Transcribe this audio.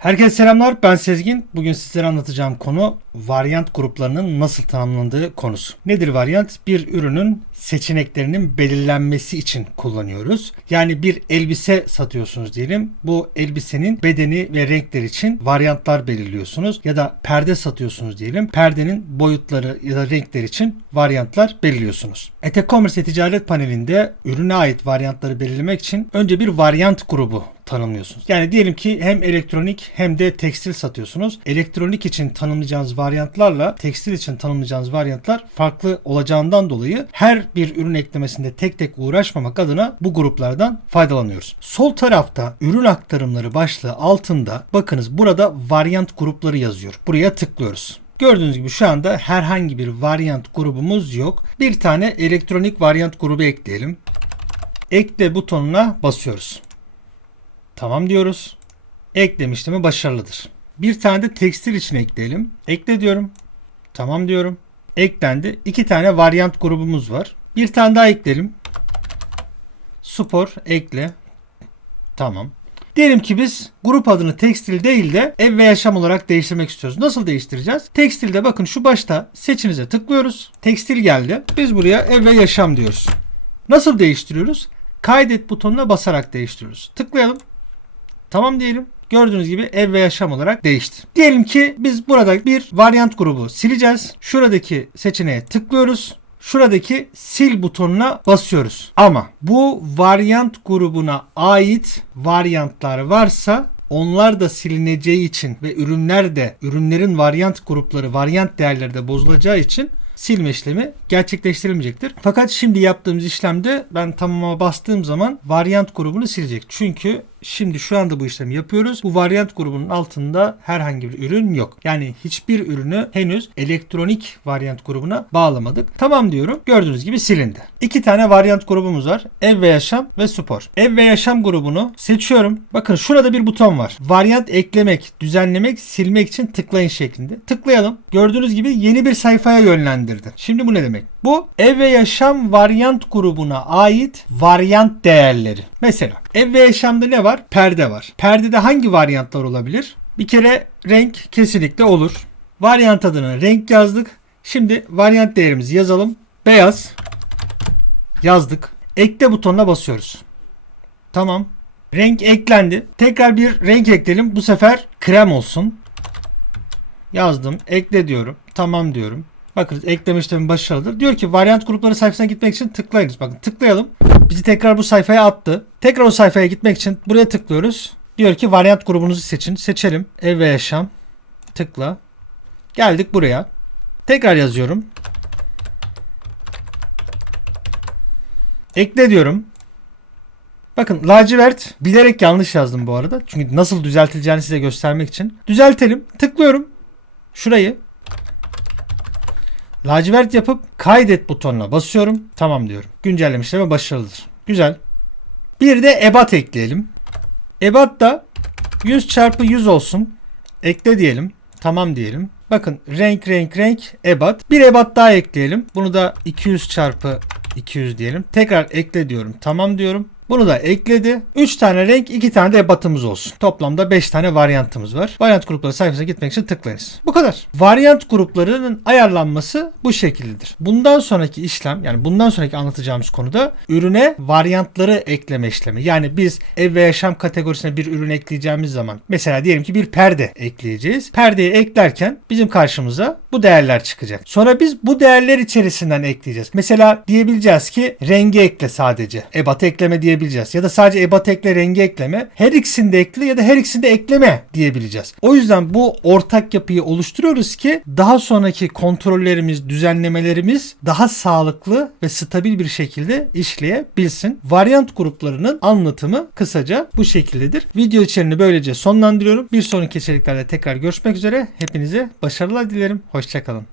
Herkese selamlar ben Sezgin. Bugün sizlere anlatacağım konu varyant gruplarının nasıl tanımlandığı konusu. Nedir varyant? Bir ürünün seçeneklerinin belirlenmesi için kullanıyoruz. Yani bir elbise satıyorsunuz diyelim. Bu elbisenin bedeni ve renkleri için varyantlar belirliyorsunuz. Ya da perde satıyorsunuz diyelim. Perdenin boyutları ya da renkleri için varyantlar belirliyorsunuz. E-commerce ticaret panelinde ürüne ait varyantları belirlemek için önce bir varyant grubu tanımlıyorsunuz. Yani diyelim ki hem elektronik hem de tekstil satıyorsunuz. Elektronik için tanımlayacağınız varyantlarla tekstil için tanımlayacağınız varyantlar farklı olacağından dolayı her bir ürün eklemesinde tek tek uğraşmamak adına bu gruplardan faydalanıyoruz. Sol tarafta ürün aktarımları başlığı altında bakınız burada varyant grupları yazıyor. Buraya tıklıyoruz. Gördüğünüz gibi şu anda herhangi bir varyant grubumuz yok. Bir tane elektronik varyant grubu ekleyelim. Ekle butonuna basıyoruz. Tamam diyoruz. Ekleme işlemi başarılıdır. Bir tane de tekstil için ekleyelim. Ekle diyorum. Tamam diyorum. Eklendi. İki tane varyant grubumuz var. Bir tane daha ekleyelim. Spor ekle. Tamam. Diyelim ki biz grup adını tekstil değil de ev ve yaşam olarak değiştirmek istiyoruz. Nasıl değiştireceğiz? Tekstilde bakın şu başta seçinize tıklıyoruz. Tekstil geldi. Biz buraya ev ve yaşam diyoruz. Nasıl değiştiriyoruz? Kaydet butonuna basarak değiştiriyoruz. Tıklayalım. Tamam diyelim. Gördüğünüz gibi ev ve yaşam olarak değişti. Diyelim ki biz burada bir varyant grubu sileceğiz. Şuradaki seçeneğe tıklıyoruz. Şuradaki sil butonuna basıyoruz. Ama bu varyant grubuna ait varyantlar varsa onlar da silineceği için ve ürünler de ürünlerin varyant grupları, varyant değerleri de bozulacağı için silme işlemi gerçekleştirilmeyecektir. Fakat şimdi yaptığımız işlemde ben tamama bastığım zaman varyant grubunu silecek. Çünkü şimdi şu anda bu işlemi yapıyoruz. Bu varyant grubunun altında herhangi bir ürün yok. Yani hiçbir ürünü henüz elektronik varyant grubuna bağlamadık. Tamam diyorum. Gördüğünüz gibi silindi. İki tane varyant grubumuz var. Ev ve yaşam ve spor. Ev ve yaşam grubunu seçiyorum. Bakın şurada bir buton var. Varyant eklemek, düzenlemek, silmek için tıklayın şeklinde. Tıklayalım. Gördüğünüz gibi yeni bir sayfaya yönlendirdi. Şimdi bu ne demek? Bu ev ve yaşam varyant grubuna ait varyant değerleri. Mesela ev ve yaşamda ne var? Perde var. Perdede hangi varyantlar olabilir? Bir kere renk kesinlikle olur. Varyant adına renk yazdık. Şimdi varyant değerimizi yazalım. Beyaz yazdık. Ekle butonuna basıyoruz. Tamam. Renk eklendi. Tekrar bir renk ekleyelim. Bu sefer krem olsun. Yazdım. Ekle diyorum. Tamam diyorum. Bakın ekleme başarılıdır. Diyor ki varyant grupları sayfasına gitmek için tıklayınız. Bakın tıklayalım. Bizi tekrar bu sayfaya attı. Tekrar o sayfaya gitmek için buraya tıklıyoruz. Diyor ki varyant grubunuzu seçin. Seçelim. Ev ve yaşam. Tıkla. Geldik buraya. Tekrar yazıyorum. Ekle diyorum. Bakın lacivert bilerek yanlış yazdım bu arada. Çünkü nasıl düzeltileceğini size göstermek için. Düzeltelim. Tıklıyorum. Şurayı Lacivert yapıp kaydet butonuna basıyorum. Tamam diyorum. Güncelleme işlemi başarılıdır. Güzel. Bir de ebat ekleyelim. Ebat da 100 çarpı 100 olsun. Ekle diyelim. Tamam diyelim. Bakın renk renk renk ebat. Bir ebat daha ekleyelim. Bunu da 200 çarpı 200 diyelim. Tekrar ekle diyorum. Tamam diyorum. Bunu da ekledi. 3 tane renk 2 tane de ebatımız olsun. Toplamda 5 tane varyantımız var. Varyant grupları sayfasına gitmek için tıklayınız. Bu kadar. Varyant gruplarının ayarlanması bu şekildedir. Bundan sonraki işlem yani bundan sonraki anlatacağımız konuda ürüne varyantları ekleme işlemi. Yani biz ev ve yaşam kategorisine bir ürün ekleyeceğimiz zaman mesela diyelim ki bir perde ekleyeceğiz. Perdeyi eklerken bizim karşımıza bu değerler çıkacak. Sonra biz bu değerler içerisinden ekleyeceğiz. Mesela diyebileceğiz ki rengi ekle sadece. Ebat ekleme diye diyebileceğiz. Ya da sadece ebat ekle rengi ekleme. Her ikisini de ekle ya da her ikisini de ekleme diyebileceğiz. O yüzden bu ortak yapıyı oluşturuyoruz ki daha sonraki kontrollerimiz, düzenlemelerimiz daha sağlıklı ve stabil bir şekilde işleyebilsin. Varyant gruplarının anlatımı kısaca bu şekildedir. Video içeriğini böylece sonlandırıyorum. Bir sonraki içeriklerde tekrar görüşmek üzere. Hepinize başarılar dilerim. Hoşçakalın.